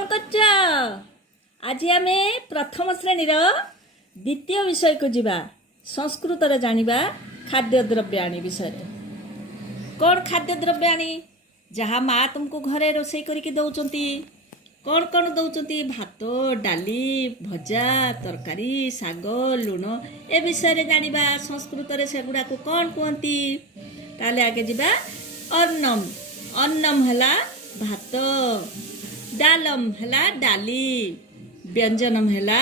कौन करछ? आज आमे प्रथम श्रेणीर द्वितीय विषय को जीवा संस्कृत रे जानिबा खाद्य द्रव्याणी विषय। कौन खाद्य द्रव्याणी? जहाँ माँ तुमको घरे रोषेई करके दौचंती। कौन कौन दौचंती? भात, डाली, भजा, तरकारी, शाग, लुण ए विषय रे जानिबा। संस्कृत रे सेगुडा को कौन कहती? ताले आगे जीवा। अन्नम अन्नम हला भात, डालम हला डाली, व्यंजनम हला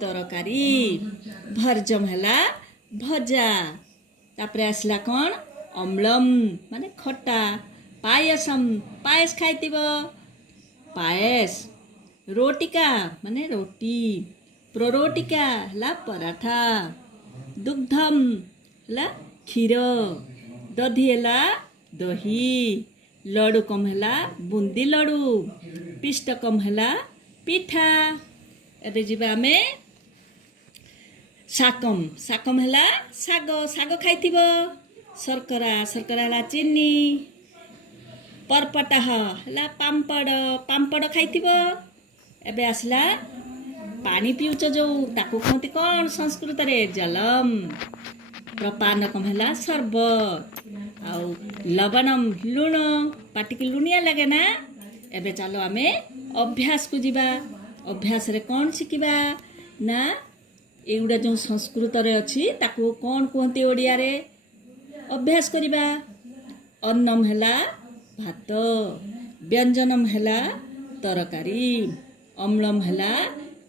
तरकारी, भर्जम हला भजा। तापरे आसला कौन? अम्लम माने खट्टा, पायसम पायस खाइतिब पायस, रोटिका माने रोटी, प्रोरोटिका हला पराठा, दुग्धम हला क्षीर, दधी हला दही, लडुकम हला बुंदी लडु, पिष्टकम हला पिठा। एबे जीवा आमे शाकम शाकम हला शाग शाग खाइथिब, शर्करा शर्करा हला चीनी, परपटाह हला पाम्पड़ पाम्पड़ खाइथिब। एबे आसला पानी पिउच जो ताकू कहती कौन संस्कृत रे? जलम। प्रपानकम हला शरबत, आउ लवणम लुण, पाटी की लुणिया लगे ना। एबे चलो आमे अभ्यास को जीवा। अभ्यास रे कौन शिखिबा ना एगुडा जो संस्कृत रे अछि ताकू कौन कहती ओडिया रे? अभ्यास करिबा। अन्नम हला भात, व्यंजनम हला तरकारी, अम्लम हला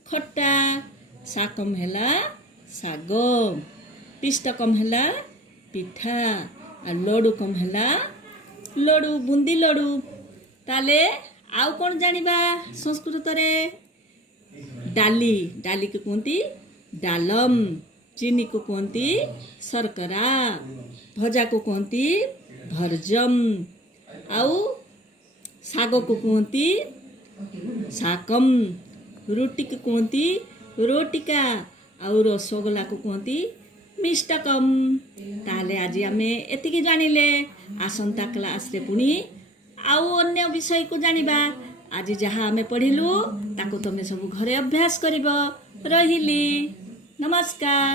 खट्टा, शाकम हला शाग, पिष्टकम हला पिठा, आ लडुकम हला लडु बुंदी लडु। ताले आउ कौन जानिबा संस्कृत रे? डाली डाली को कहती डालम, चीनी को कहती शर्करा, भजा को कहती भर्जम, आउ शाग को कहती शाकम, रोटी को कहती रोटिका, आउ रसगोला को कहती मिष्टकम। ताले आज आमे एतिकी जानिले। आसंता क्लास रे पुनी आउ अन्य विषय को जानिबा। आज जहाँ आमे पढ़िलु ताको तमे सब घरे अभ्यास करिब। रहिली, नमस्कार।